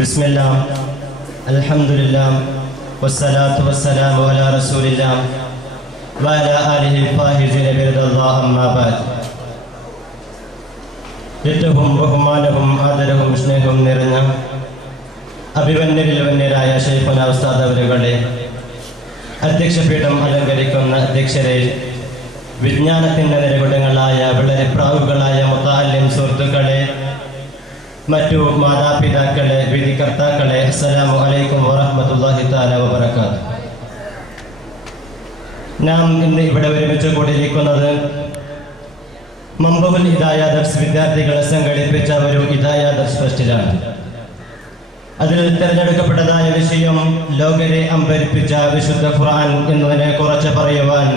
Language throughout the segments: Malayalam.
ബിസ്മില്ലാം. അൽഹംദുലില്ലാം. വസ്സലാത്തു വസ്സലാമു അലാ റസൂലില്ലാം. വഅല ആലിഹി ഫാഹിദിന ബിർദല്ലാഹ് അമ്മാ ബഅദ്. ഏറ്റവും ബഹുമാനവും ആദരവും സ്നേഹവും നിറഞ്ഞ അഭിമന്യരിലവന്യരായ ഷെയ്ഫുന ഉസ്താദ് അവരുകളുടെ അധ്യക്ഷപീഠം അലങ്കരിക്കുന്ന അധ്യക്ഷരയിൽ വിജ്ഞാനത്തിന്റെ നിരകുടങ്ങളായ വളരെ പ്രാവുകളായ മുത്താലിം സുഹൃത്തുക്കളെ മറ്റു മാതാപിതാക്കളെ വിധികർത്താക്കളെ അസ്സലാമു അലൈക്കും വറഹ്മത്തുള്ളാഹി തആല വബറകാത്ത് നാം ഇന്ന് ഇവിടെ ഒരുമിച്ച് കൂടിയിരിക്കുന്നത് മമ്പുൽ ഹിദായ ദർസ് വിദ്യാർത്ഥികളെ സംഘടിപ്പിച്ച ഒരു ഹിദായ ദർസ് ഫെസ്റ്റിലാണ്. അതിൽ തിരഞ്ഞെടുക്കപ്പെട്ടതായ വിഷയം ലോകരെ അമ്പരിപ്പിച്ച വിശുദ്ധ ഖുർആൻ എന്നതിനെ കുറച്ച് പറയുവാൻ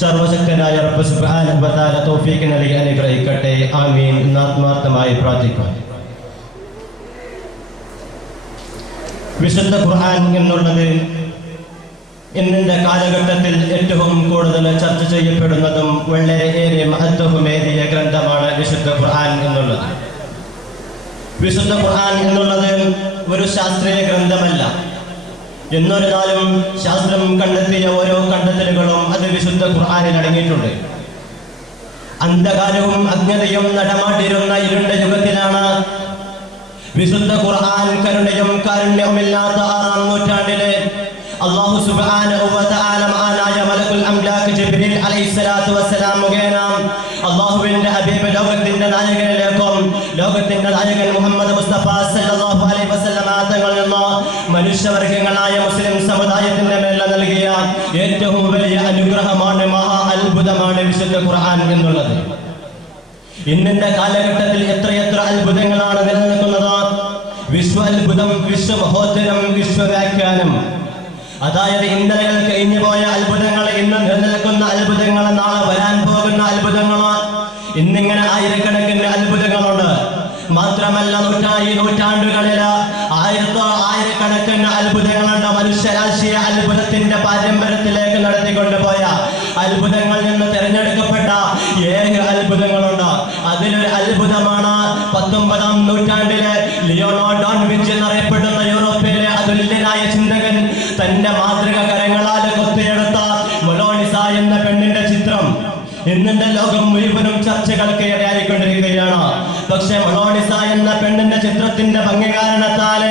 സർവശക്തനായ റബ്ബ് സുബ്ഹാനഹു വ തആല തൗഫീഖ് നൽകി അനുഗ്രഹിക്കട്ടെ. ആമീൻ എന്ന് ആത്മാർത്ഥമായി പ്രാർത്ഥിക്കുന്നു. വിശുദ്ധ ഖുർആൻ എന്നുള്ളത് ഇന്നിന്റെ കാലഘട്ടത്തിൽ ഏറ്റവും കൂടുതൽ ചർച്ച ചെയ്യപ്പെടുന്നതും വളരെ ഏറെ മഹത്വമേറിയ ഗ്രന്ഥമാണ് വിശുദ്ധ ഖുർആൻ എന്നുള്ളത്. വിശുദ്ധ ഖുർആൻ എന്നുള്ളത് ഒരു ശാസ്ത്രീയ ഗ്രന്ഥമല്ല. എന്നൊരു നാളും ശാസ്ത്രം കണ്ടെത്തിയ ഓരോ കണ്ടെത്തലുകളും അത് വിശുദ്ധ ഖുർആനിൽ അടങ്ങിയിട്ടുണ്ട്. അന്ധകാരവും അജ്ഞതയും നടമാട്ടിരുന്ന ഇരുണ്ട യുഗത്തിലാണ് വിശുദ്ധ ഖുർആൻ കരുണയും കാരുണ്യവുമില്ലാത്ത ആറാം നൂറ്റാണ്ടിൽ അള്ളാഹു സുബ്ഹാനഹു വ തആല മഹാനായ മലക്കുൽ അംലാക്ക് ജിബ്രീൽ അലൈഹിസ്സലാത്തു വസ്സലാം മുഖേന അള്ളാഹുവിന്റെ ഹബീബ് ലോകത്തിന്റെ നായകനിലേക്കും ലോകത്തിന്റെ നായകൻ മുഹമ്മദ് മുസ്തഫ സല്ലല്ലാഹു അലൈഹി വസല്ലമ തങ്ങളിൽ നിന്ന് മനുഷ്യവർഗങ്ങളായ മുസ്ലിം സമുദായത്തിന്റെ മേൽ നൽകിയ ഏറ്റവും വലിയ അനുഗ്രഹമാണ് മഹാ അത്ഭുതമാണ് വിശുദ്ധ ഖുർആൻ എന്നുള്ളത്. ഇന്നിന്റെ കാലഘട്ടത്തിൽ എത്രയെത്ര അത്ഭുതങ്ങളാണ് നിലനിൽക്കുന്നത്? വിശ്വ അത്ഭുതം വിശ്വമഹോത്തരം വിശ്വവ്യാഖ്യാനം അതായത് ഇന്നലകൾ കഴിഞ്ഞു പോയ അത്ഭുതങ്ങൾ ഇന്ന് നിലനിൽക്കുന്ന അത്ഭുതങ്ങൾ നാളെ വരാൻ പോകുന്ന അത്ഭുതങ്ങൾ ഇന്നിങ്ങനെ ആയിരക്കണക്കിന് അത്ഭുതങ്ങളുണ്ട്. മാത്രമല്ല നൂറ്റായി നൂറ്റാണ്ടുകളിൽ തന്റെ മാതൃക കരങ്ങളാൽ കൊത്തിയെടുത്ത മൊലോണിസ എന്ന പെണ്ണിന്റെ ചിത്രം ഇന്നിന്റെ ലോകം മുഴുവനും ചർച്ചകൾക്ക് ഇടയായിക്കൊണ്ടിരിക്കുകയാണ്. പക്ഷെ മൊലോണിസ എന്ന പെണ്ണിന്റെ ചിത്രത്തിന്റെ ഭംഗി കാരണത്താൽ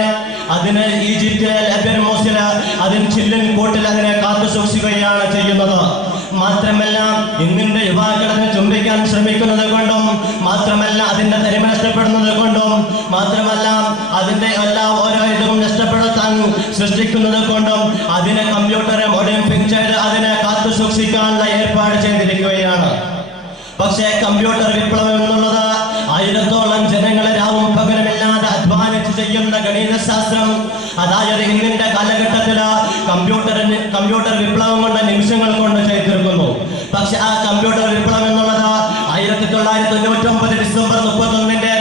അതിന് ഈജിപ്തിലെ ലെബർമോസിൽ അതിന് ചില്ലൻ കൂട്ടിൽ അതിനെ കാത്തു സൂക്ഷിക്കുകയാണ് ചെയ്യുന്നത്. മാത്രമല്ല ഇന്നിന്റെ യുവാക്കളെ ചുംബിക്കാൻ ശ്രമിക്കുന്നത് കൊണ്ടും മാത്രമല്ല അതിന്റെ തനിമ നഷ്ടപ്പെടുന്നത് കൊണ്ടും മാത്രമല്ല അതിന്റെ എല്ലാ ഓരോ ഇതും നഷ്ടപ്പെടുത്താൻ സൃഷ്ടിക്കുന്നത് കൊണ്ടും അതിനെ കമ്പ്യൂട്ടറെ മോഡിഫൈ ചെയ്ത് അതിനെ കാത്തു സൂക്ഷിക്കാനുള്ള ഏർപ്പാട് ചെയ്തിരിക്കുകയാണ്. പക്ഷേ കമ്പ്യൂട്ടർ വിപ്ലവം എന്നുള്ളത് ആയിരത്തോളം ജനങ്ങളെ രാവും പകരമില്ലാതെ അധ്വാനിച്ച് ചെയ്യുന്ന ഗണിതശാസ്ത്രം അതായത് ഇന്നിന്റെ കാലഘട്ടത്തിൽ കമ്പ്യൂട്ടറിന് കമ്പ്യൂട്ടർ വിപ്ലവം കൊണ്ട് നിമിഷങ്ങൾ കൊണ്ട് ചെയ്തിരിക്കുന്നു. പക്ഷെ ആ കമ്പ്യൂട്ടർ വിപ്ലവം എന്നുള്ളത് ആയിരത്തി തൊള്ളായിരത്തി തൊണ്ണൂറ്റി ഒമ്പത് ഡിസംബർ മുപ്പത്തി ഒന്നിന്റെ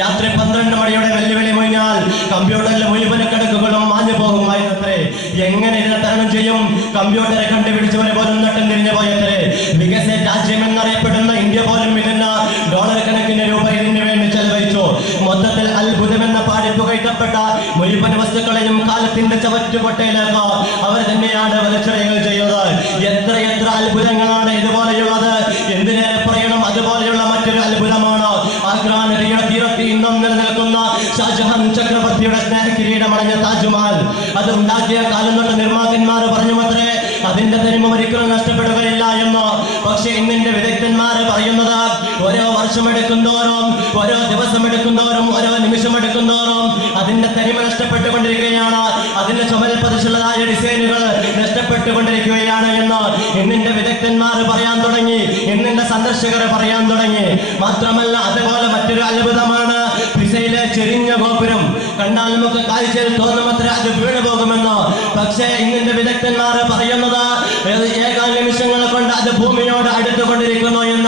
രാത്രി പന്ത്രണ്ട് മണിയുടെ വെല്ലുവിളി മുഴിഞ്ഞാൽ കമ്പ്യൂട്ടറിലെ മുഴുവൻ കണക്കുകളും മാഞ്ഞു പോകുമായിരുന്നത്രേ. എങ്ങനെ ഇതിനെ തരണം ചെയ്യും? കമ്പ്യൂട്ടറെ കണ്ടുപിടിച്ചവരെ പോലും നട്ടം തിരിഞ്ഞു പോയത്രേ. വികസിത വസ്തുക്കളെയും കാലത്തിന്റെ അവർ തന്നെയാണ് വലിച്ചെറിയുകൾ ചെയ്യുന്നത്. എത്ര എത്ര അത്ഭുതങ്ങളാണ് ഇതുപോലെയുള്ളത്. എന്തിനേറെ പറയണം? അതുപോലെയുള്ള മറ്റൊരു അത്ഭുതമാണ് ആഗ്രാ നദിയുടെ തീരത്ത് ഇന്നും നിലനിൽക്കുന്ന ഷാജഹാൻ ചക്രവർത്തിയുടെ സ്നേഹ കിരീടമണഞ്ഞ താജ്മഹൽ. അത് ഉണ്ടാക്കിയ കാലം തൊട്ട് നിർമ്മാതാക്കന്മാർ പറഞ്ഞു അത്രേ അതിന്റെ തനിമ ഒരിക്കലും നഷ്ടപ്പെടുകയില്ല എന്ന്. പക്ഷേ ഇന്നിന്റെ വിദഗ്ധന്മാർ പറയുന്നത് ഓരോ വർഷം എടുക്കുന്തോറും ഓരോ ദിവസം എടുക്കുന്തോറും ഓരോ നിമിഷം എടുക്കുന്തോറും അതിന്റെ തനിമ നഷ്ടപ്പെട്ടുകൊണ്ടിരിക്കുകയാണ്. അതിന്റെ ചുമൽ പതിച്ചുള്ളതായ ഡിസൈനുകൾ നഷ്ടപ്പെട്ടുകൊണ്ടിരിക്കുകയാണ് എന്ന് എന്നിന്റെ വിദഗ്ധന്മാർ പറയാൻ തുടങ്ങി എന്നിന്റെ സന്ദർശകർ പറയാൻ തുടങ്ങി. മാത്രമല്ല അതുപോലെ മറ്റൊരു അത്ഭുതമാണ്. പിസയിലെ ചെരിഞ്ഞ ഗോപുരം. കണ്ടാൽ നമുക്ക് കാഴ്ചയിൽ തോന്നുമത്ര അത് വീണു പോകുമെന്ന്. പക്ഷേ ഇന്നിന്റെ വിദഗ്ധന്മാർ പറയുന്നത് ഏകാ നിമിഷങ്ങൾ കൊണ്ട് അത് ഭൂമിയോട് അടുത്തുകൊണ്ടിരിക്കുന്നു എന്നാണ്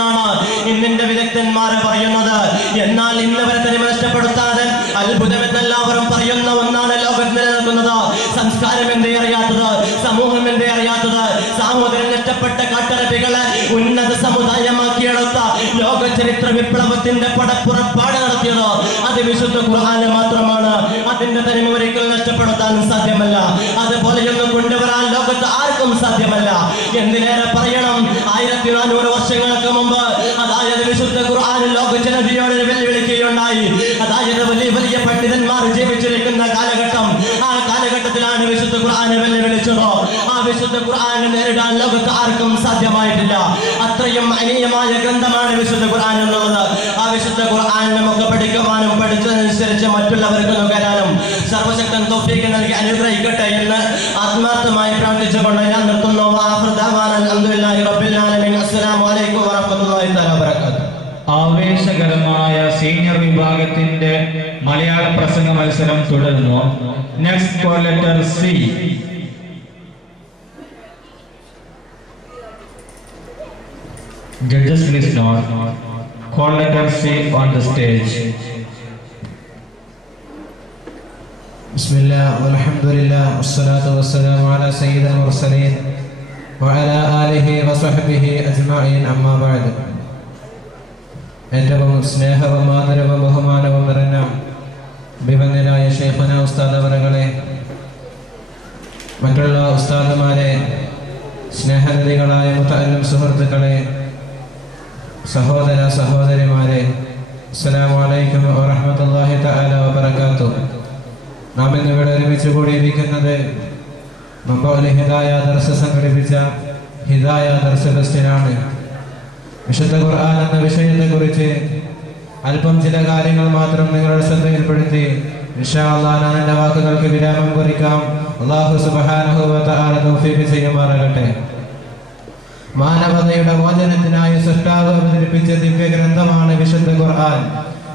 വിദഗ്ധന്മാർ പറയുന്നത് എന്നാൽ ഇന്നവരെ തന്നെ നഷ്ടപ്പെടുത്താതെ അത്ഭുതം എന്നെല്ലാവരും പറയുന്ന ഒന്നാണ് ലോകം നിലനിൽക്കുന്നത്. സംസ്കാരം എന്തേ അറിയാത്തത്? സമൂഹം എന്തേ അറിയാത്തത്? സാമൂഹ്യം നഷ്ടപ്പെട്ട കാട്ടറബികളെ ഉന്നത സമുദായമാക്കിയെടുത്ത ലോക ചരിത്ര വിപ്ലവത്തിന്റെ പടപ്പുറപ്പാട് നടത്തിയത്. അത് വിശുദ്ധ ഖുർആന് മാത്രമാണ്. അത് അതിന്റെ തനിമ ഒരിക്കലും നഷ്ടപ്പെടുത്താൻ സാധ്യമല്ല. അതുപോലെയൊന്നും കൊണ്ടുവരാൻ ലോകത്ത് ആർക്കും സാധ്യമല്ല. എന്തിനേറെ പറയണം? ആയിരത്തി നാനൂറ് വർഷങ്ങൾക്ക് മുമ്പ് അതായത് വിശുദ്ധ ഖുർആൻ ലോക ജനതയോട് വെല്ലുവിളിക്കുകയുണ്ടായി. അതായത് വലിയ വലിയ പണ്ഡിതന്മാർ ജീവിച്ചിരിക്കുന്ന കാലഘട്ടം. ആ കാലഘട്ടത്തിലാണ് വിശുദ്ധ ഖുർആനെ വെല്ലുവിളിച്ചത്. ആ വിശുദ്ധ ഖുർആനെ നേരിടാൻ ലോകത്ത് ആർക്കും സാധ്യമായിട്ടില്ല. അത്രയും അനീയമായ ഗ്രന്ഥമാണ് വിശുദ്ധ ഖുർആൻ എന്നുള്ളത്. ആ വിശുദ്ധ ഖുർആൻ നമുക്ക് പഠിക്കുവാനും പഠിച്ചതനുസരിച്ച് മറ്റുള്ളവർക്ക് നുകരാനും സർവശക്തൻ തോഫീക്ക് നൽകി അനുഗ്രഹിക്കട്ടെ എന്ന് ആത്മാർത്ഥമായി പ്രാർത്ഥിച്ചുകൊണ്ട് ഞാൻ നിർത്തുന്നു ആഹൃദാവാൻ അൽഹംദുലില്ലാഹി റബ്ബിൽ ആലമീൻ അസ്സലാമു അലൈക്കും വറഹ്മത്തുള്ളാഹി തആല വബറകാതുഹു ആവേശകരമായ സീനിയർ വിഭാഗത്തിന്റെ മലയാള പ്രസംഗ മത്സരം തുടരുന്നു next call letter C judges please note call letter C on the stage بسم الله والحمد لله والصلاة والسلام على سيد المرسلين وعلى آله وصحبه أجمعين أما بعد ഏറ്റവും സ്നേഹവും ആദരവും ബഹുമാനവും നിറഞ്ഞ വിവന്നരായ ഷെയ്ഖുന ഉസ്താദ് മറ്റുള്ള ഉസ്താദുമാരെ സ്നേഹനിധികളായ മുത്തല്ലും സുഹൃത്തുക്കളെ സഹോദര സഹോദരിമാരെ അസ്സലാമു അലൈക്കും വറഹ്മത്തുള്ളാഹി തആല വബറകാതുഹു. നാം ഇന്ന് ഇവിടെ ഒരുമിച്ച് കൂടിയിരിക്കുന്നത് മമ്പൗലി ഹിദായ ദർശ സംഘടിപ്പിച്ച ഹിദായ ദർശ വിശുദ്ധ ഖുർആൻ എന്ന വിഷയത്തെ കുറിച്ച് അല്പം ചില കാര്യങ്ങൾ മാത്രം നിങ്ങളുടെ ശ്രദ്ധയിൽപ്പെടുത്തി. ഞാൻ വാക്കുകൾക്ക് വിരാമം കുറിക്കാം. അള്ളാഹു തആല തൗഫീഖ് ചെയ്യുമാറാകട്ടെ. മാനവതയുടെ മോചനത്തിനായി സൃഷ്ടാവ് അവതരിപ്പിച്ച ദിവ്യ ഗ്രന്ഥമാണ് വിശുദ്ധ ഖുർആൻ.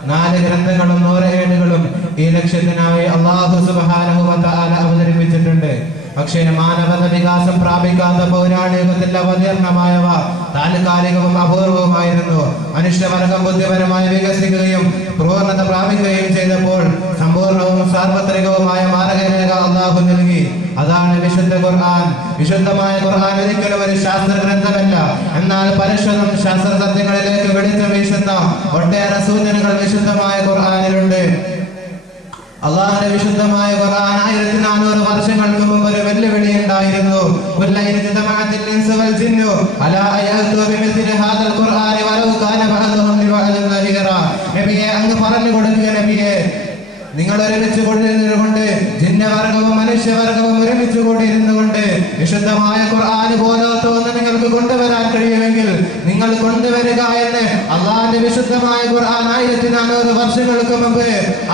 നാല് ഗ്രന്ഥങ്ങളും നൂറ് ഏടുകളും ഈ ലക്ഷ്യത്തിനായി അള്ളാഹു തആല അവതരിപ്പിച്ചിട്ടുണ്ട്. പക്ഷേ മാനവത വികാസം പ്രാപിക്കാത്ത പൗരാണികത്തിന്റെ അവതീർണമായവ താൽക്കാലികവും അപൂർവവുമായിരുന്നു. മനുഷ്യവർഗം ബുദ്ധിപരമായി വികസിക്കുകയും പൂർണത പ്രാപിക്കുകയും ചെയ്തപ്പോൾ സമ്പൂർണവും സാർവത്രികവുമായ മാർഗരേഖ അള്ളാഹു നൽകി. അതാണ് വിശുദ്ധ ഖുർആൻ. വിശുദ്ധമായ ഖുർആൻ ഒരിക്കലും ഒരു ശാസ്ത്ര ഗ്രന്ഥമല്ല എന്നാൽ പരിശുദ്ധം ശാസ്ത്ര സത്യങ്ങളിലേക്ക് വെളിച്ചം വീശുന്ന ഒട്ടേറെ സൂചനകൾ വിശുദ്ധമായ ഖുർആനിലുണ്ട്. അള്ളാഹുന്റെ വിശുദ്ധമായ ഖുർആൻ ആയിരത്തി നാനൂറ് വർഷങ്ങൾക്ക് മുമ്പ് ഒരു വെല്ലുവിളി ഉണ്ടായിരുന്നു. അങ്ങ് പറഞ്ഞു കൊടുക്കുക നിങ്ങൾ ഒരുമിച്ച് കൊണ്ടിരുന്നത് കൊണ്ട് ജിന്നവർഗവും മനുഷ്യവർഗവും ഒരുമിച്ച് കൂടിയിരുന്നു കൊണ്ട് വിശുദ്ധമായ ഖുർആൻ പോലാത്ത നിങ്ങൾക്ക് കൊണ്ടുവരാൻ കഴിയുമെങ്കിൽ നിങ്ങൾ കൊണ്ടുവരിക എന്ന് അള്ളാഹിന്റെ വിശുദ്ധമായ ഖുർആൻ ആയിരത്തി നാനൂറ് വർഷങ്ങൾക്ക് മുമ്പ്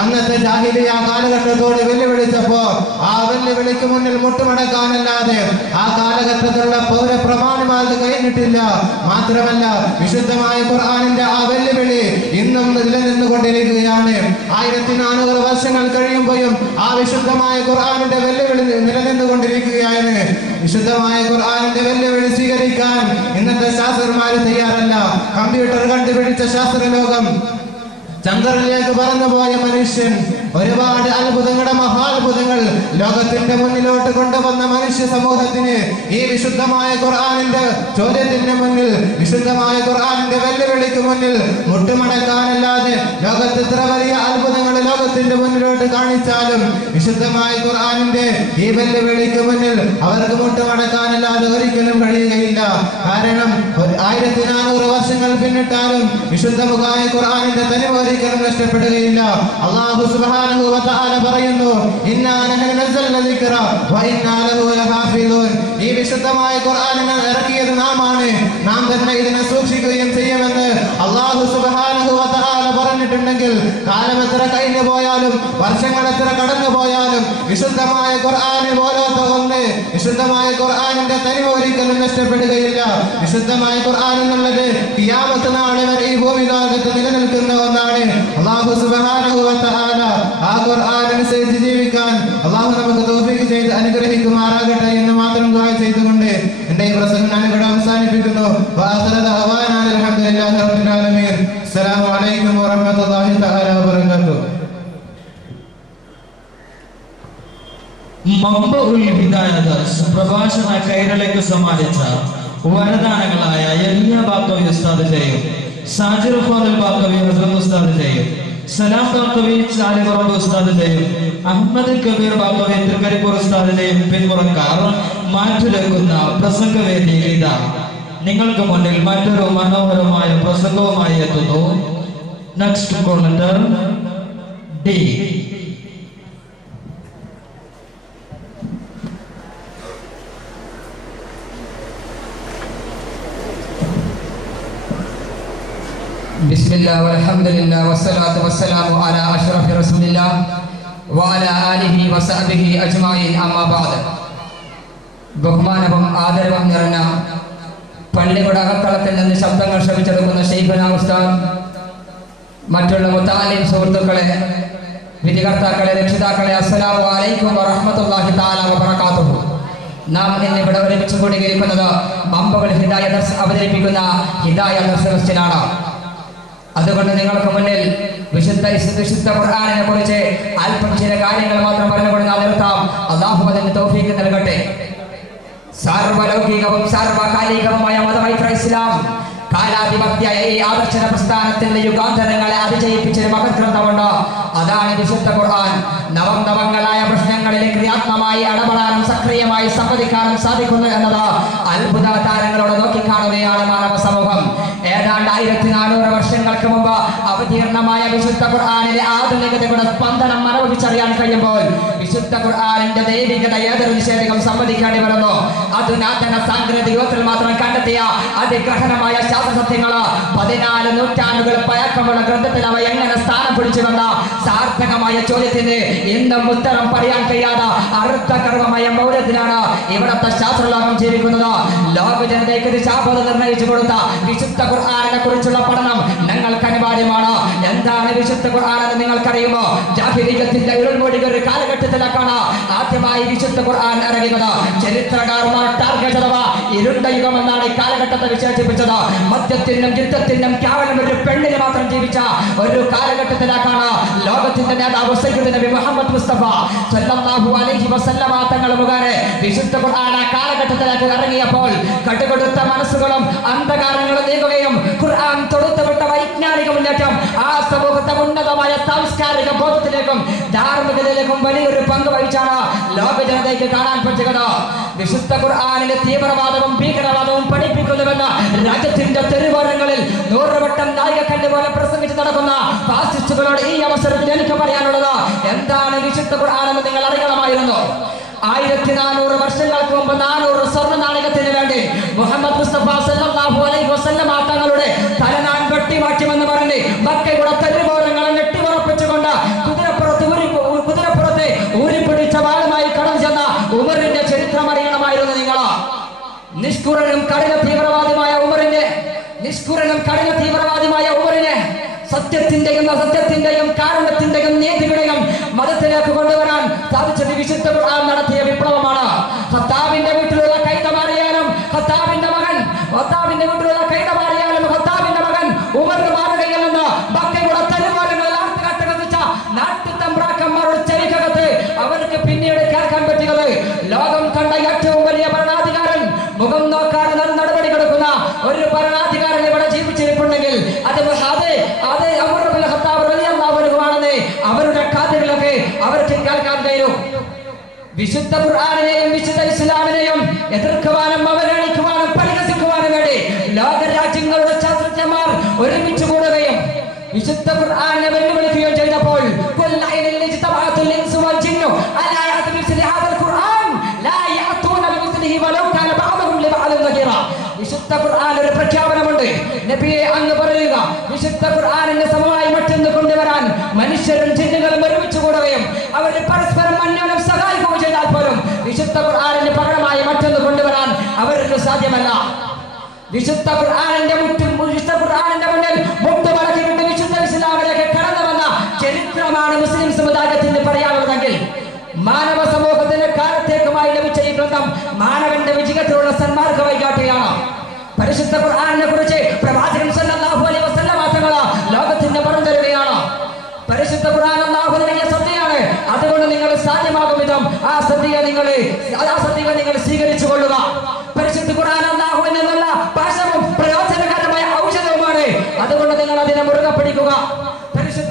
അന്നത്തെ ജാഹിലിയ കാലഘട്ടത്തോട് വെല്ലുവിളിച്ചപ്പോ ആ വെല്ലുവിളിക്ക് മുന്നിൽ മുട്ടുമടക്കാനല്ലാതെ ആ കാലഘട്ടത്തിലുള്ള പൗരപ്രമാണിമാർക്ക് കഴിഞ്ഞിട്ടില്ല. മാത്രമല്ല വിശുദ്ധമായ ഖുർആാനിന്റെ ആ വെല്ലുവിളി ഇന്നും നിലനിന്നുകൊണ്ടിരിക്കുകയാണ് ആയിരത്തി നാനൂറ് വർഷങ്ങൾ കഴിയുമ്പോഴും ആ വിശുദ്ധമായ ഖുർആാനിന്റെ വെല്ലുവിളി നിലനിന്നുകൊണ്ടിരിക്കുകയാണ് വിശുദ്ധമായ ഖുർആാനിന്റെ വെല്ലുവിളി സ്വീകരിക്കാൻ ഇന്നത്തെ ശാസ്ത്രന്മാർ തയ്യാറല്ല കമ്പ്യൂട്ടർ കണ്ടുപിടിച്ച ശാസ്ത്രലോകം. ചന്ദ്രനിലേക്ക് പറന്നുപോയ മനുഷ്യൻ ഒരുപാട് അത്ഭുതങ്ങളുടെ മഹാത്ഭുതങ്ങൾ ലോകത്തിന്റെ മുന്നിലോട്ട് കൊണ്ടുവന്ന മനുഷ്യ സമൂഹത്തിന് ഈ വിശുദ്ധമായ ഖുർആാനിന്റെ ചോദ്യത്തിന്റെ മുന്നിൽ വിശുദ്ധമായ ഖുർആാനിന്റെ വെല്ലുവിളിക്ക് മുന്നിൽ മുട്ടുമടക്കാനല്ലാതെ ലോകത്ത് ഇത്ര വലിയ അത്ഭുതങ്ങൾ ലോകത്തിന്റെ മുന്നിലോട്ട് കാണിച്ചാലും വിശുദ്ധമായ ഖുർആാനിന്റെ ഈ വെല്ലുവിളിക്ക് മുന്നിൽ അവർക്ക് മുട്ടുമടക്കാനല്ലാതെ ഒരിക്കലും കഴിയുകയില്ല. കാരണം ആയിരത്തി നാനൂറ് വർഷങ്ങൾ പിന്നിട്ടാലും വിശുദ്ധ മുഖായ ഖുർആാനിന്റെ തനിമ ഒരിക്കലും നഷ്ടപ്പെടുകയില്ല. അള്ളാഹു സുബ്ഹാനഹു വ പറയുന്നു ഇന്നാ നഹ്നു നസ്സൽന ദിക്റ വ ലഹു ലഹാഫിദൂൻ. ഈ വിശുദ്ധമായ ഖുർആനിനെ ഇറക്കിയത് നാമാണ്. നാം തന്നെ ഇതിനെ സൂക്ഷിക്കുകയും ചെയ്യുമെന്ന് അല്ലാഹു സുബ്ഹാനഹു വ പറഞ്ഞിട്ടുണ്ടെങ്കിൽ കാലം എത്ര കഴിഞ്ഞു പോയാലും വർഷങ്ങൾ എത്ര കടന്നു പോയാലും വിശുദ്ധമായ ഖുർആാനെ പോലാത്ത ഒന്ന് വിശുദ്ധമായ ഖുർആാനിന്റെ തനിമ ഒരിക്കലും നഷ്ടപ്പെടുകയില്ല. വിശുദ്ധമായ ഖുർആൻ എന്നുള്ളത് കിയാമത്ത് നാളെ വരെ ഈ ഭൂമി ലോകത്ത് നിലനിൽക്കുന്ന ഒന്നാണ്. അള്ളാഹു തആല ആ ഖുർആൻ അനുസരിച്ച് ജീവിക്കാൻ അള്ളാഹു നമുക്ക് തോഫിക്ക് ചെയ്ത് അനുഗ്രഹിക്കുമാറാകട്ടെ എന്ന് മാത്രം ദുആ ചെയ്തുകൊണ്ട് എന്റെ ഈ പ്രസംഗം ഞാൻ ഇവിടെ അവസാനിപ്പിക്കുന്നു വആഖിറു ദഅവാനാ അൽഹംദുലില്ലാഹി റബ്ബിൽ ആലമീൻ അസ്സലാമു അലൈക്കും വറഹ്മത്തുള്ളാഹി തആല വബറകാതുഹു മമ്പുൽ ഹിദായദർശ് പ്രഭാഷണ കൈരളിക്ക് സമ്മാനിച്ച വരദാനങ്ങളായ എലിയ ബാക്കവി ഉസ്താദ് ചെയ്യും സാജിർ ഫാദൽ ബാക്കവി പ്രസംഗവേദി ഇതാ. നിങ്ങൾക്ക് മുന്നിൽ മറ്റൊരു മനോഹരമായ പ്രസംഗവുമായി എത്തുന്നു. നെക്സ്റ്റ് കോർണർ ഡി بسم الله والحمد لله والصلاة والسلام على أشرف رسول الله وعلى آله وصحبه أجمعين أما بعد ബഹുമാനവും ആദരവും നിറഞ്ഞ പള്ളിയുടെ അകത്തളത്തിൽ നിന്ന് ശബ്ദങ്ങൾ ശ്രമിച്ചെടുക്കുന്ന ഷെയ്ഖുന ഉസ്താദ് മറ്റുള്ള മുത്താലിം സുഹൃത്തുക്കളെ വിധികർത്താക്കളെ രക്ഷിതാക്കളെ അസ്സലാമു അലൈക്കും വറഹ്മത്തുള്ളാഹി തആല വബറകാതുഹു നാം ഇന്ന് ഇവിടെ ഒരുമിച്ച് കൂടിയിരിക്കുന്നത് ബമ്പകൾ ഹിദായ ദർസ് അവതരിപ്പിക്കുന്ന ഹിദായ ദർസ് ഫെസ്റ്റിനാണ് അതുകൊണ്ട് നിങ്ങൾക്ക് മുന്നിൽ വിശുദ്ധ വിശുദ്ധ ഖുർആനിനെ കുറിച്ച് അല്പം ചില കാര്യങ്ങൾ മാത്രം പറഞ്ഞുകൊണ്ട് നാം നിർത്താം. അള്ളാഹു അതിന് തൗഫീക്ക് നൽകട്ടെ. സാർവലൗകികവും സാർവകാലികവുമായ മതമൈത്ര ഇസ്ലാം കാലാധിപത്യ ഈ ആദർശന പ്രസ്ഥാനത്തിന്റെ യുഗാന്തരങ്ങളെ അതിജയിപ്പിച്ചൊരു മഹഗ്രന്ഥമുണ്ട് അതാണ് വിശുദ്ധ ഖുർആൻ. നവം നവങ്ങളായ പ്രശ്നങ്ങളിൽ ക്രിയാത്മകമായി ഇടപെടാനും സക്രിയമായി സംവദിക്കാനും സാധിക്കുന്നു എന്നത് അത്ഭുത താരങ്ങളോട് നോക്കിക്കാണുകയാണ് മാനവ സമൂഹം. ഏതാണ്ട് ആയിരത്തി നാനൂറ് വർഷങ്ങൾക്ക് മുമ്പ് അവതീർണമായ വിശുദ്ധ ഖുർആാനിലെ ആധുനികതയുടെ സ്പന്ദനം മറവിച്ചറിയാൻ കഴിയുമ്പോൾ വിശുദ്ധ ഖുർആാനിന്റെ ദൈവികത ഏതൊരു നിഷേധകം സമ്മതിക്കേണ്ടി വരുന്നു? അതുനാഥന സാങ്കേതിക യുവത്തിൽ മാത്രം കണ്ടെത്തിയ അതിഗ്രഹണമായ ശാസ്ത്രസത്യങ്ങൾ പതിനാല് നൂറ്റാണ്ടുകൾ പഴക്കമുള്ള ഗ്രന്ഥത്തിൽ അവ എങ്ങനെ സ്ഥാനം പിടിച്ചുവെന്ന സാർത്ഥകമായ ചോദ്യത്തിന് ഇന്നും ഉത്തരം പറയാൻ കഴിയാതെ അർത്ഥകർമ്മമായ മൗര്യത്തിലാണ് ഇവിടത്തെ ശാസ്ത്രലോകം ജീവിക്കുന്നത്. ലോക ജനതയ്ക്ക് ദിശാബോധം നിർണയിച്ചു കൊടുത്ത വിശുദ്ധ ഖുർആാനിനെ കുറിച്ചുള്ള പഠനം ഞങ്ങൾക്ക് അനിവാര്യമാണ്. എന്താണ് വിശുദ്ധ ഖുർആാനെന്ന് നിങ്ങൾക്കറിയുമോ? ജാഹിലിയത്തിന്റെ ഉരുൾമൊഴികൾ ഒരു കാലഘട്ടത്തിലേക്കാണ് ആദ്യമായി വിശുദ്ധ ഖുർആൻ ഇറങ്ങിയത്. ചരിത്രകാരന്മാർ ടാർഗറ്റ് ഇരുണ്ട യുഗം എന്നാണ് ഈ കാലഘട്ടത്തെ വിശേഷിപ്പിച്ചത്. മദ്യത്തിനും യുദ്ധത്തിനും കേവലം ഒരു പെണ്ണിന് മാത്രം ജീവിച്ച ഒരു കാലഘട്ടത്തിലേക്കാണ് ലോകത്തിന്റെ നേതാവ് നബി മുഹമ്മദ് മുസ്തഫ സല്ലല്ലാഹു അലൈഹി വസല്ലമ തങ്ങൾ മുഖാരെ വിശുദ്ധ ഖുർആൻ ആ കാലഘട്ടത്തിലേക്ക് ഇറങ്ങിയപ്പോൾ കടുകൊടുത്ത മനസ്സുകളും അന്ധകാരങ്ങളും നീങ്ങുകയും ഖുർആൻ തൊടുത്തുവിട്ട വൈജ്ഞാനിക മുന്നേറ്റം. ആ സമൂഹത്തെ ഉന്നതമായ സാംസ്കാരിക ബോധത്തിലേക്കും ധാർമ്മികതയിലേക്കും വലിയൊരു പങ്ക് വഹിച്ചാണ് ലോക ജനതയ്ക്ക് കാണാൻ പറ്റുന്നത്. വിശുദ്ധ ഖുർആാനിലെ തീവ്രവാദവും ഭീകരവാദവും പഠിപ്പിക്കുന്നുവെന്ന് രാജ്യത്തിന്റെ തെരുവോരങ്ങളിൽ നൂറുവട്ടം നായികക്കല്ല് പോലെ പ്രസംഗിച്ച് നടക്കുന്ന ഫാസിസ്റ്റുകളോട് ഈ അവസരത്തിൽ എനിക്ക് പറയാനുള്ളത് എന്താണ് വിശുദ്ധ ഖുർആൻ എന്ന് നിങ്ങൾ അറിയണമായിരുന്നു? ആയിരത്തി നാനൂറ് വർഷങ്ങൾക്ക് മുമ്പ് നാനൂറ് സ്വർണ നാണയത്തിന് വേണ്ടി മുഹമ്മദ് മുസ്തഫ സല്ലാഹു അലൈഹി വസല്ലമ തങ്ങളുടെ തലനാൻ എന്ന് പറഞ്ഞ് മക്കയുടെ തെരുവോരങ്ങളെ ഞെട്ടിമുറപ്പിച്ചുകൊണ്ട് കുതിരപ്പുറത്ത് ഊരി കുതിരപ്പുറത്തെ ഊരിപ്പിടിച്ച വാളുമായി കടന്നു ചെന്ന ഉമറിന്റെ ചരിത്രം അറിയണമായിരുന്നു നിങ്ങൾ. നിഷ്കുറനും കഠിന തീവ്രവാദിമായ ഉമറിന്റെ നിഷ്കുറനും കഠിന തീവ്രവാദിമായ ഉമറിനെ സത്യത്തിന്റെയും അസത്യത്തിന്റെയും കാരണത്തിന്റെയും നീതികളെയും മതത്തിലേക്ക് കൊണ്ടുവരാൻ സാധിച്ചത് വിശുദ്ധ നടത്തിയ വിപ്ലവമാണ്. സത്താവിന്റെ വീട്ടിലുള്ള കൈതമാറിയാലും സത്താവിന്റെ മകൻ സത്താവിന്റെ വീട്ടിലുള്ള കൈതമാറിയാലും അവരുടെ കാതുകളൊക്കെ അവർക്ക് കേൾക്കാൻ വിശുദ്ധ ഖുർആാനിനെയും വിശുദ്ധ ഇസ്ലാമിനെയും എതിർക്കുവാനും അവഗണിക്കുവാനും പരിഹസിക്കുവാനും വേണ്ടി ലോക രാജ്യങ്ങളുടെ ശാസ്ത്രജ്ഞന്മാർ ഒരുമിച്ച് കൂടുകയും വിശുദ്ധ ഖുർആാനെ വെല്ലുവിളിക്കുകയും നബിയെ അങ്ങ് പറയുക വിശുദ്ധ ഖുർആനിന്റെ സമമായി മറ്റൊന്ന് കൊണ്ടുവരാൻ മനുഷ്യരും ജിന്നുകളും ഒരുമിച്ച് കൂടുകയും അവർ പരസ്പരം അന്യോന്യം സഹായിക്കുകയും ചെയ്താൽ പോലും വിശുദ്ധ ഖുർആനിനെ പകരമായി മറ്റൊന്ന് കൊണ്ടുവരാൻ അവർക്ക് സാധ്യമല്ല. വിശുദ്ധ ഖുർആനിന്റെ മുറ്റും വിശുദ്ധ ഖുർആനിന്റെ മുന്നിൽ മുട്ട് മടക്കിക്കൊണ്ട് വിശുദ്ധ ഇസ്ലാമിലേക്ക് കടന്നു വന്ന ചരിത്രമാണ് മുസ്ലിം സമുദായത്തിന് പറയാനുള്ളതെങ്കിൽ മാനവ സമൂഹത്തിന്റെ കാലത്തേക്കുമായി ലഭിച്ച ഈ ഗ്രന്ഥം മാനവന്റെ വിജയത്തിലുള്ള സന്മാർഗ വൈകാട്ടിയാണ് പരിശുദ്ധ ഖുർആനിനെ കുറിച്ച് പ്രവാചകൻ സല്ലല്ലാഹു അലൈഹി വസല്ലമ തങ്ങൾ ലോകത്തിന് പറഞ്ഞു തരുകയാണ്. പരിശുദ്ധ ഖുർആൻ അല്ലാഹു നൽകിയ സത്യമാണ്. അതുകൊണ്ട് നിങ്ങൾ സാധ്യമാകും വിധം ആ സത്യ നിങ്ങൾ ആ സത്യങ്ങൾ നിങ്ങൾ സ്വീകരിച്ചു കൊള്ളുക. പരിശുദ്ധ ഖുർആൻ അല്ലാഹു നിന്നുള്ള ഭാഷവും പ്രയോജനകരമായ ഔഷധവുമാണ്. അതുകൊണ്ട് നിങ്ങൾ അതിനെ മുറുകെ പിടിക്കുക.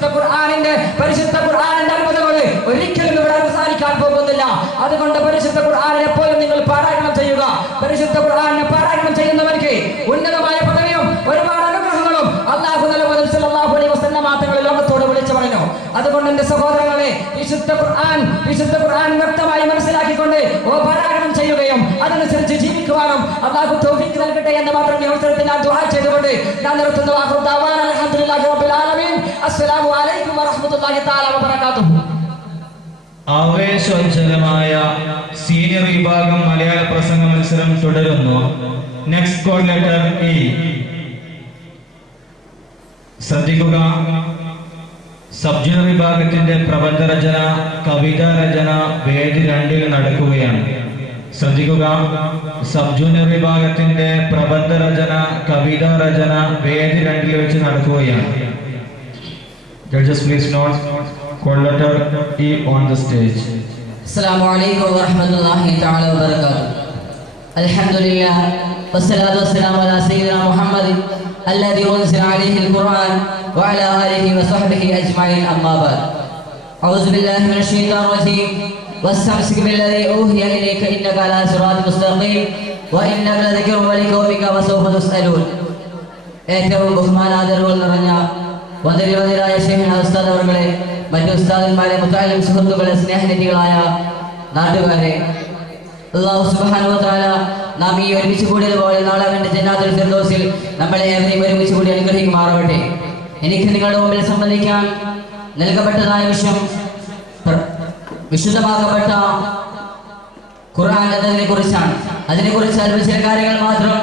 പരിശുദ്ധ ഖുർആാനിന്റെ പരിശുദ്ധ ഖുർആാനിന്റെ അത്ഭുതങ്ങൾ ഒരിക്കലും ഇവിടെ അവസാനിക്കാൻ പോകുന്നില്ല. അതുകൊണ്ട് പരിശുദ്ധ ഖുർആാനിനെ പോലും നിങ്ങൾ പാരായണം ചെയ്യുക. പരിശുദ്ധ ഖുർആാനിനെ പാരായണം ചെയ്യുന്നവർക്ക് ഉന്നതമായ പദവിയും ഒരുപാട് അനുഗ്രഹങ്ങളും അള്ളാഹു നൽകുന്നതും സല്ലല്ലാഹു അലൈഹി വസല്ലം തങ്ങൾ ലോകത്തോട് വിളിച്ചു പറഞ്ഞു അതുകൊണ്ട് എന്റെ സഹോദരങ്ങളെ വിശുദ്ധ ഖുർആൻ വിശുദ്ധ ഖുർആൻ വ്യക്തമായി മനസ്സിലാക്കിക്കൊണ്ട് ഓ പാരായണം ചെയ്യുകയും അതനുസരിച്ച് ജീവിക്കുവാനും അള്ളാഹു തൗഫീഖ് നൽകട്ടെ എന്ന് മാത്രം ഈ അവസരത്തിൽ ഞാൻ ദുആ ചെയ്തുകൊണ്ട് ഞാൻ നിർത്തുന്നു. ആഖിറു അൽഹംദുലില്ലാഹി റബ്ബിൽ ആലമീൻ. അസ്സലാമു അലൈക്കും വറഹ്മത്തുള്ളാഹി തആല വബറകാതുഹു. ആവേശോജ്ജലമായ സീനിയർ വിഭാഗം മലയാള പ്രസംഗ മത്സരം തുടരുന്നു. നെക്സ്റ്റ് കോർഡിനേറ്റർ ഇ ശ്രദ്ധിക്കുക. സബ്ജുർ വിഭാഗത്തിന്റെ പ്രബന്ധ രചന കവിതാ രചന വേദി രണ്ടിൽ നടക്കുകയാണ്. ശ്രദ്ധിക്കുക സബ്ജൂനിയർ വിഭാഗത്തിന്റെ പ്രബന്ധ രചന കവിതാ രചന വേദി രണ്ടിൽ വെച്ച് നടക്കുകയാണ്. Judges please note conductor E on the stage അസ്സലാമു അലൈക്കും വറഹ്മത്തുള്ളാഹി തആല വബറകാതുഹു അൽഹംദുലില്ലാഹ് വസ്സലാത്തു വസ്സലാമു അലാ സയ്യിദിനാ മുഹമ്മദ് الذي أنزل عليه القرآن وعلى آله وصحبه أجمعين أما بعد أعوذ بالله من الشيطان الرجيم واستمسك بالذي أوحي إليك إنك على صراط مستقيم وإنك لذكر ولقومك وسوف تسألون ഏറ്റവും ബഹുമാനാദരവുകൾ നിറഞ്ഞ വന്ദരിവന്ദരായ ഷെഹിന ഉസ്താദ് അവർകളെ മറ്റു ഉസ്താദന്മാരെ മുത്താലും സുഹൃത്തുക്കളെ സ്നേഹനിധികളായ നാട്ടുകാരെ അള്ളാഹു സുബ്ഹാനഹു നാം ഈ ഒരുമിച്ച് കൂടിയതുപോലെ നാളെ അവന്റെ ജന്നാത്തുൽ ഫിർദൗസിൽ നമ്മളെ ഏവരെയും ഒരുമിച്ച് കൂടി അനുഗ്രഹിക്കുമാറാവട്ടെ. എനിക്ക് നിങ്ങളുടെ മുമ്പിൽ സംബന്ധിക്കാൻ നൽകപ്പെട്ടതായ വിഷയം വിശുദ്ധമാക്കപ്പെട്ട ഖുർആൻ എന്നതിനെ കുറിച്ചാണ്. അതിനെ കുറിച്ച് അല്പ ചില കാര്യങ്ങൾ മാത്രം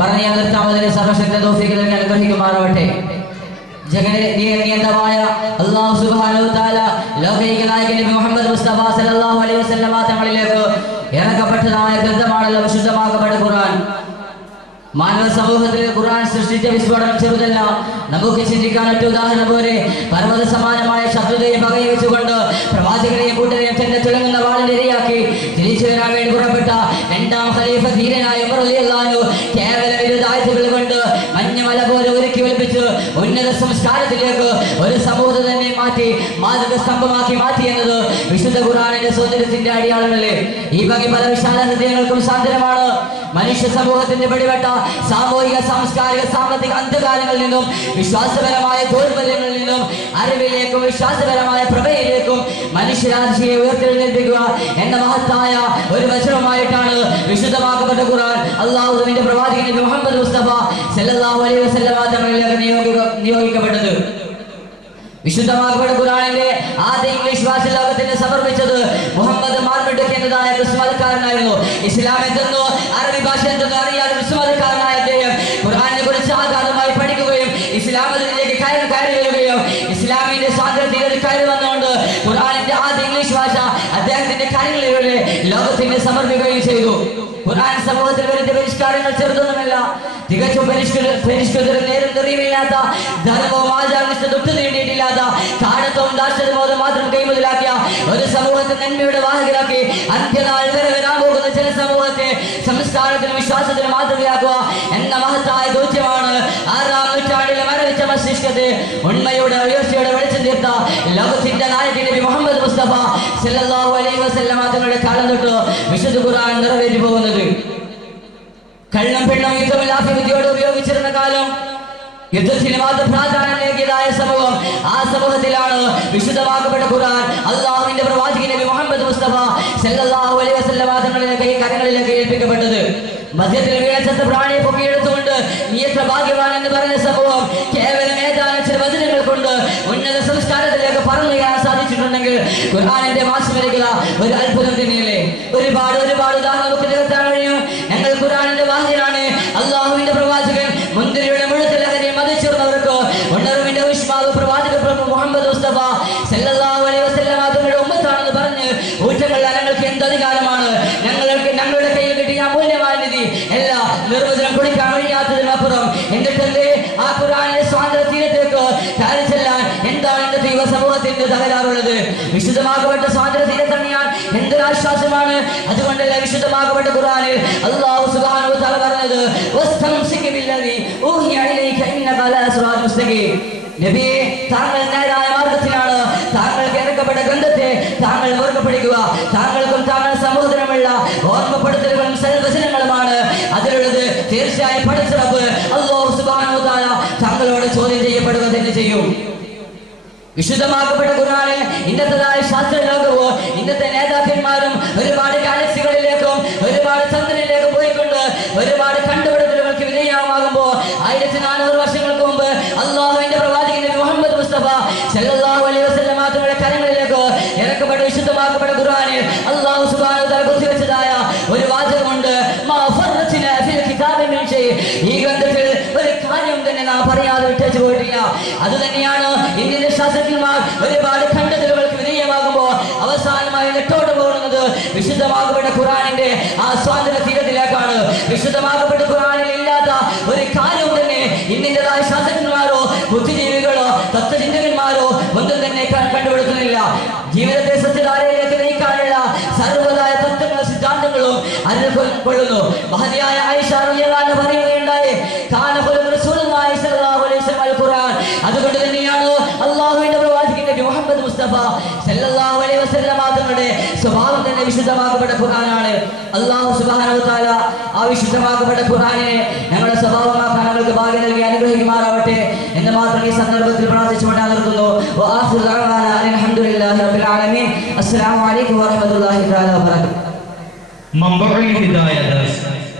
പറഞ്ഞു നിർത്താം. അതിനെ സർവശക്ത തോഫിക്ക് നൽകി അനുഗ്രഹിക്കുമാറാവട്ടെ. ജഗനിയന്തമായ അള്ളാഹു സുബ്ഹാനഹു തആല ലോകൈക നായകൻ മുഹമ്മദ് മുസ്തഫ സല്ലല്ലാഹു അലൈഹി വസല്ലമ തങ്ങളിലേക്ക് ഇറക്കപ്പെട്ടതായ ഗ്രന്ഥമാണല്ലോ വിശുദ്ധമാക്കപ്പെട്ട ഖുർആൻ. മാനവ സമൂഹത്തിൽ ഖുർആൻ സൃഷ്ടിച്ച വിസ്ഫോടനം ചെറുതല്ല. നമുക്ക് ചിന്തിക്കാൻ ഒറ്റ ഉദാഹരണം പോലെ പർവത സമാനമായ ശത്രുതയും പകയും വെച്ചുകൊണ്ട് കൂട്ടരെയും തന്നെ തിളങ്ങുന്ന വാളിനിരയാക്കി തിരിച്ചു വരാൻ വേണ്ടി പുറപ്പെട്ട രണ്ടാം ഖലീഫ ധീരനായ കേവല വിരുദായുധങ്ങൾ കൊണ്ട് മഞ്ഞമല പോലെ ഒരുക്കി ഒലിപ്പിച്ച് ഉന്നത സംസ്കാരത്തിലേക്ക് ഒരു സമൂഹത്തെ തന്നെ മാറ്റി മാതൃക സ്തംഭമാക്കി മാറ്റി എന്നത് സൗന്ദര്യത്തിന്റെ അടിയാളമല്ലേ ഈ വകി പല വിശാല ഹൃദയങ്ങൾക്കും സാന്ത്വനമാണ്. മനുഷ്യ സമൂഹത്തിന്റെ പിടിപെട്ട സാമൂഹിക സാംസ്കാരിക സാമ്പത്തിക അന്ധകാരങ്ങളിൽ നിന്നും വിശ്വാസപരമായ ദൗർബല്യങ്ങളിൽ നിന്നും അറിവിലേക്കും വിശ്വാസപരമായ പ്രഭയിലേക്കും മനുഷ്യരാശിയെ ഉയർത്തെഴുന്നേൽപ്പിക്കുക എന്ന മഹത്തായ ഒരു വചനമായിട്ടാണ് വിശുദ്ധമാക്കപ്പെട്ട ഖുർആൻ അള്ളാഹുവിന്റെ പ്രവാചകൻ മുഹമ്മദ് മുസ്തഫ സല്ലല്ലാഹു അലൈഹി വസല്ലമ തങ്ങളിലേക്ക് നിയോഗിക്ക നിയോഗിക്കപ്പെട്ടത്. വിശുദ്ധമാക്കപ്പെട്ട ഖുർആനിന്റെ ആദ്യ ഇംഗ്ലീഷ് ഭാഷ ലോകത്തിന് സമർപ്പിച്ചത് മുഹമ്മദ് മാർമിഡക്ക് എന്നതായ വിസ്മതക്കാരനായിരുന്നു ഇസ്ലാം എന്തെന്നോ അറബി ഭാഷ എന്തെന്നോ അറിയാതെ വിസ്മതക്കാരനായ അദ്ദേഹം ഖുർആനെ കുറിച്ച് ആഘാതമായി പഠിക്കുകയും ഇസ്ലാം അതിലേക്ക് കയറി കയറി വരികയും ഇസ്ലാമിന്റെ സ്വാതന്ത്ര്യത്തിൽ കയറി വന്നുകൊണ്ട് ഖുർആാനിന്റെ ആദ്യ ഇംഗ്ലീഷ് ഭാഷ അദ്ദേഹത്തിന്റെ കാര്യങ്ങളിലൂടെ ലോകത്തിന് സമർപ്പിക്കുകയും ചെയ്തു. ഖുർആൻ സമൂഹത്തിൽ വരുന്ന പരിഷ്കാരങ്ങൾ ചെറുതൊന്നുമല്ല. തികച്ചും പരിഷ്കൃത പരിഷ്കൃതരും നേരം തെറിയുമില്ലാത്ത ധർമ്മവും ആചാരനിഷ്ഠ തൊട്ടു നേടിയിട്ടില്ലാത്ത കാടത്വവും ദാർശനികവും മാത്രം കൈമുതലാക്കിയ ഒരു സമൂഹത്തെ നന്മയുടെ വാഹകരാക്കി അന്ത്യനാൾ വരെ വരാൻ പോകുന്ന ചില സമൂഹത്തെ സംസ്കാരത്തിനും വിശ്വാസത്തിനും മാതൃകയാക്കുക എന്ന മഹത്തായ ദൗത്യമാണ് ആറാം നൂറ്റാണ്ടിലെ മരവിച്ച മസ്തിഷ്കത്തെ ഉണ്മയുടെ ഉയർച്ചയുടെ വെളിച്ചം തീർത്ത ലോകത്തിന്റെ നായകൻ നബി മുഹമ്മദ് മുസ്തഫ സല്ലല്ലാഹു അലൈഹി വസല്ലമ തങ്ങളുടെ കാലം തൊട്ട് വിശുദ്ധ ഖുർആൻ നിറവേറ്റി പോകുന്നത്. കള്ളം പെണ്ണും യുദ്ധമില്ലാത്ത വിദ്യയോടെ ഉപയോഗിച്ചിരുന്ന കാലം യുദ്ധത്തിന് മാത്രം പ്രാധാന്യം നൽകിയതായ സമൂഹം ആ സമൂഹത്തിലാണ് വിശുദ്ധമാക്കപ്പെട്ട ഖുർആൻ. അള്ളാഹുവിന്റെ പ്രവാചകൻ നബി മുഹമ്മദ് മുസ്തഫ സല്ലല്ലാഹു അലൈഹി വസല്ലം തങ്ങളിലേക്ക് ഈ കരങ്ങളിലേക്ക് ഏൽപ്പിക്കപ്പെട്ടത്. മധ്യത്തിൽ വീഴച്ചത്ത പ്രാണിയെ പൊക്കിയെടുത്തുകൊണ്ട് നീ എത്ര ഭാഗ്യവാൻ എന്ന് പറഞ്ഞ സമൂഹം കേവലം ഏതാനും ചില വചനങ്ങൾ കൊണ്ട് ഉന്നത സംസ്കാരത്തിലേക്ക് പറഞ്ഞു സാധിച്ചിട്ടുണ്ടെങ്കിൽ ഖുർആാനിന്റെ മാസം വരിക ഒരു അത്ഭുതം തന്നെയല്ലേ? ഒരുപാട് ചോദ്യം ചെയ്യപ്പെടുക തന്നെ ചെയ്യും. വിശുദ്ധമാക്കപ്പെട്ട ഖുർആനിൽ ഇന്നത്തതായ ശാസ്ത്ര ലോകവും ഇന്നത്തെ നേതാക്കന്മാരും ഒരുപാട് ശാസ്ത്രജ്ഞന്മാർ ഒരുപാട് കണ്ടെത്തലുകൾക്ക് വിധേയമാകുമ്പോൾ അവസാനമായി നെട്ടോട്ട് പോകുന്നത് വിശുദ്ധമാകപ്പെട്ട ഖുറാനിന്റെ ആ സ്വാതന്ത്ര്യ തീരത്തിലേക്കാണ്. വിശുദ്ധമാകപ്പെട്ട ഖുറാനിൽ ഇല്ലാത്ത ഒരു കാര്യവും തന്നെ ഇന്നിന്റെതായ ശാസ്ത്രജ്ഞന്മാരോ ബുദ്ധിജീവികളോ തത്വചിന്തകന്മാരോ ഒന്നും തന്നെ കണ്ടുപിടുത്തുന്നില്ല ജീവിതത്തെ സത്യധാരയിലേക്ക് നയിക്കാനുള്ള സർവതായ തത്വങ്ങളും സിദ്ധാന്തങ്ങളും കൊ- കൊള്ളുന്നു. മഹതിയായ ആയിഷ റളിയല്ലാഹു വിശുദ്ധമാക്കപ്പെട്ട ഖുർആനാണ്. അല്ലാഹു സുബ്ഹാനഹു തആല ആ വിശുദ്ധമാക്കപ്പെട്ട ഖുർആനിനെ ഞങ്ങളുടെ സ്വഭാവമാക്കാൻ ഭാഗ്യം നൽകി അനുഗ്രഹിക്കുമാറാവട്ടെ എന്ന് മാത്രം ഈ സന്ദർഭത്തിൽ പ്രാർത്ഥിച്ചുകൊണ്ട് നിർത്തുന്നു വആഖിറു ദഅവാന അൽഹംദുലില്ലാഹി റബ്ബിൽ ആലമീൻ. അസ്സലാമു അലൈക്കും വറഹ്മത്തുള്ളാഹി തആല വബറകാതുഹു. മമ്പുഴി ഹിദായത്ത്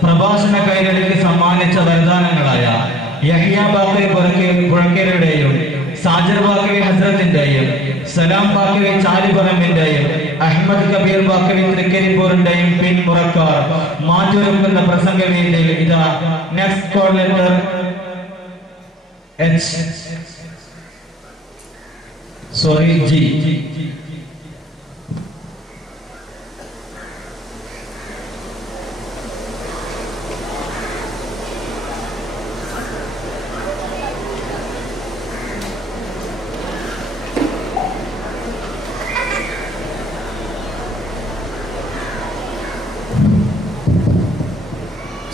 പ്രഭാഷണ കൈരളിക്ക് സമ്മാനിച്ച വരദാനങ്ങളായ യഹിയ ബാക്കവി പുറക്കെ- പുഴക്കരയുടെയും സാജർ ബാക്കവി ഹസ്രത്തിന്റെയും സലാം ബാക്കവി ചാലിപറമ്പിന്റെയും അഹമ്മദ് കബീർ ബാക്കവി തൃക്കരിപ്പൂരിന്റെയും പിൻമുറക്കാർ മാറ്റൊരുക്കുന്ന പ്രസംഗവേദിയിൽ ഇതാ next call letter H sorry G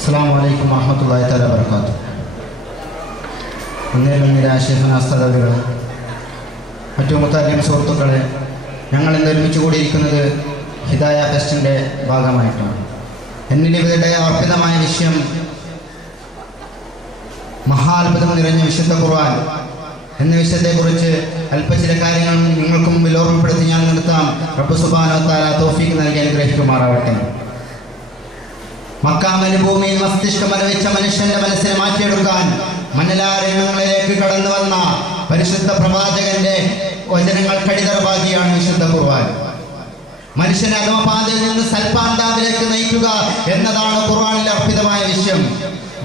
അസ്സാം വലൈക്കും വാഹമത്തല്ലാഹി തല വർക്കാത്തു ഒന്നേലും നിരാശനാസ്തകൾ മറ്റു മുത്താലിം സുഹൃത്തുക്കളെ ഞങ്ങൾ ഇന്ന് ഒരുമിച്ച് കൂടിയിരിക്കുന്നത് ഹിദായ ഫെസ്റ്റിന്റെ ഭാഗമായിട്ടാണ് എന്നിൽ ഇവരുടെ അർപ്പിതമായ വിഷയം മഹാത്ഭുതം നിറഞ്ഞ വിശുദ്ധ ഖുർആൻ. എന്ന വിഷയത്തെക്കുറിച്ച് അല്പ ചില കാര്യങ്ങൾ നിങ്ങൾക്ക് മുമ്പിൽ ഓർമ്മപ്പെടുത്തി ഞാൻ നിർത്താം. റബ്ബ് സുബാനോ താര തോഫീക്ക് നൽകി അനുഗ്രഹിക്കുമാറാവട്ടെ. മക്കാമരുഭൂമിയിൽ മസ്തിഷ്കം മരവിച്ച മനുഷ്യന്റെ മനസ്സിനെ മാറ്റിയെടുക്കാൻ മണലാരണ്യങ്ങളിലേക്ക് കടന്നു വന്ന പരിശുദ്ധ പ്രവാചകന്റെ വചനങ്ങൾ കടിതറവാദിയാണ് വിശുദ്ധ ഖുർആൻ. മനുഷ്യനെ അധമപാതയിൽ നിന്ന് സൽപാന്താവിലേക്ക് നയിക്കുക എന്നതാണ് ഖുർആനിൽ അർപ്പിതമായ വിഷയം.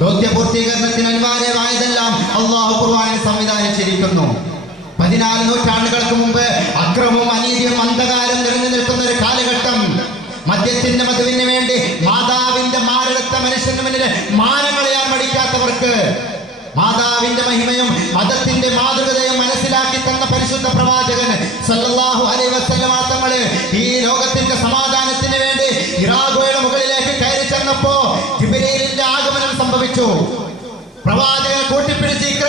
ദൗത്യ പൂർത്തീകരണത്തിന് അനിവാര്യമായതെല്ലാം അള്ളാഹു ഖുർആനിൽ സംവിധാനിച്ചിരിക്കുന്നു പതിനാല് നൂറ്റാണ്ടുകൾക്ക് മുമ്പ് അക്രമവും അനീതിയും അന്ധകാരം നിറഞ്ഞു നിൽക്കുന്ന ഒരു കാലഘട്ടം. മദ്യത്തിന്റെ മധുവിന് വേണ്ടി മാതാവിന്റെ മാരെടുത്ത മനുഷ്യന് മുന്നിൽ മാനങ്ങളെയാൻ മടിക്കാത്തവർക്ക് മാതാവിന്റെ മഹിമയും മതത്തിന്റെ മാതൃകതയും മനസ്സിലാക്കി തന്ന പരിശുദ്ധ പ്രവാചകൻ സല്ലല്ലാഹു അലൈഹി വസല്ലമ തങ്ങളെ ഈ ലോകത്തിന്റെ സമാധാനത്തിന് വേണ്ടി ഇറാഖോയുടെ ചെന്നപ്പോ ജിബ്രീലിന്റെ ആഗമനം സംഭവിച്ചു. പ്രവാചകൻ കൂട്ടിപ്പിടിച്ച് ഇക്ര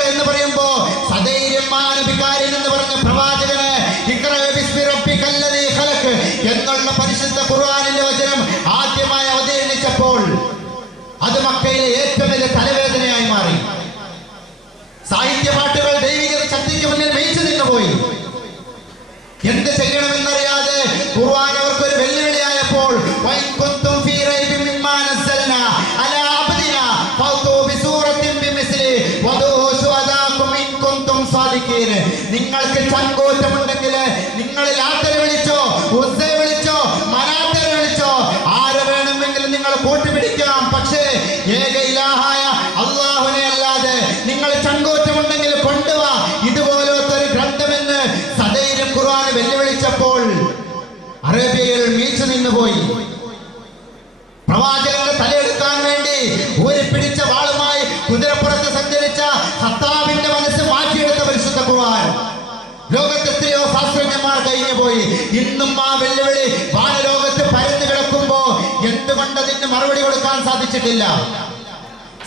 ഇന്നും ആ വെല്ലുവിളി വാനലോകത്ത് പരന്നു കിടക്കുമ്പോ എന്തുകൊണ്ട് അതിന് മറുപടി കൊടുക്കാൻ സാധിച്ചിട്ടില്ല?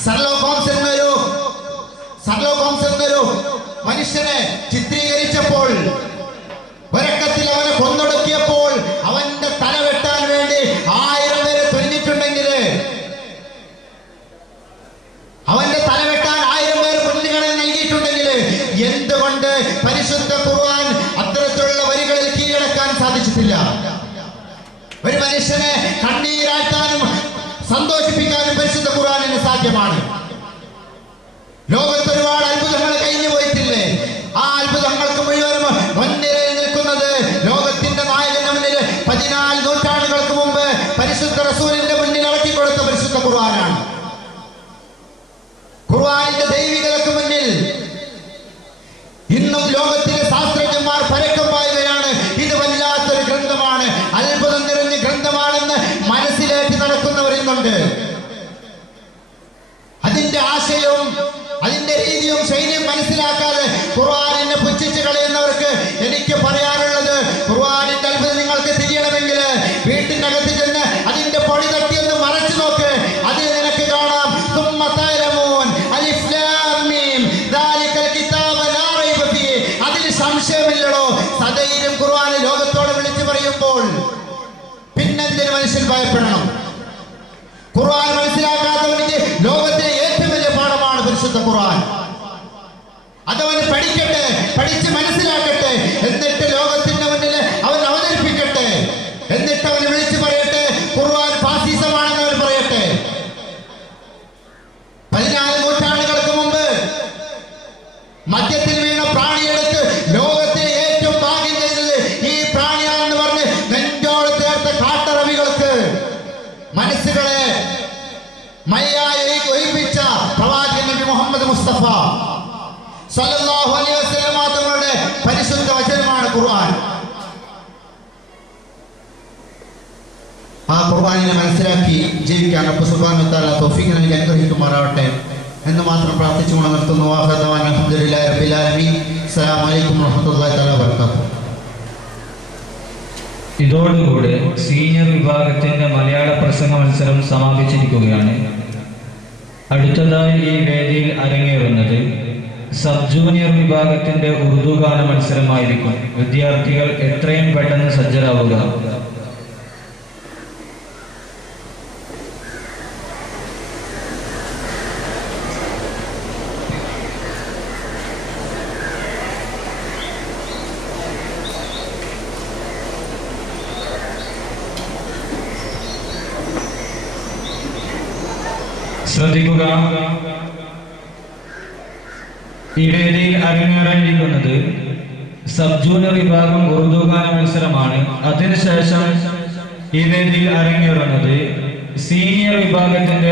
സർലോ ഹോംസ് എന്നൊരു സർലോ എന്നൊരു മനുഷ്യനെ ചിത്രീകരിച്ചപ്പോൾ ഒരക്കത്തിൽ അവനെ കൊന്നൊടുക്കിയപ്പോൾ മനുഷ്യനെ കണ്ണീരാഴ്ത്താനും സന്തോഷിപ്പിക്കാനും പരിശുദ്ധ ഖുറാനിന് സാധ്യമാണ്. ലോകത്ത് ഒരുപാട് അത്ഭുതങ്ങൾ കഴിഞ്ഞു പോയിട്ടില്ലേ? ആ അത്ഭുതങ്ങൾക്ക് മുഴുവനും തങ്ങളുടെ പരിശുദ്ധ വചനമാണ് ഖുർആൻ. ആ ഖുർആനിനെ മനസ്സിലാക്കി ജീവിക്കാൻ നൽകി അനുഗ്രഹിക്കുമാറാവട്ടെ എന്ന് മാത്രം പ്രാർത്ഥിച്ചുകൊണ്ട് നിർത്തുന്നു. ഇതോടുകൂടെ സീനിയർ വിഭാഗത്തിന്റെ മലയാള പ്രസംഗ മത്സരം സമാപിച്ചിരിക്കുകയാണ്. അടുത്തതായി ഈ വേദിയിൽ അരങ്ങേറുന്നത് സബ് ജൂനിയർ വിഭാഗത്തിന്റെ ഉറുദു ഗാന മത്സരമായിരിക്കും. വിദ്യാർത്ഥികൾ എത്രയും പെട്ടെന്ന് സജ്ജരാവുക. ശ്രദ്ധിക്കുക. ഈ വേദിയിൽ സബ് ജൂനിയർ വിഭാഗം ഉറുദു ഗാന മത്സരമാണ്. അതിനുശേഷം ഈ അരങ്ങേറുന്നത് സീനിയർ വിഭാഗത്തിന്റെ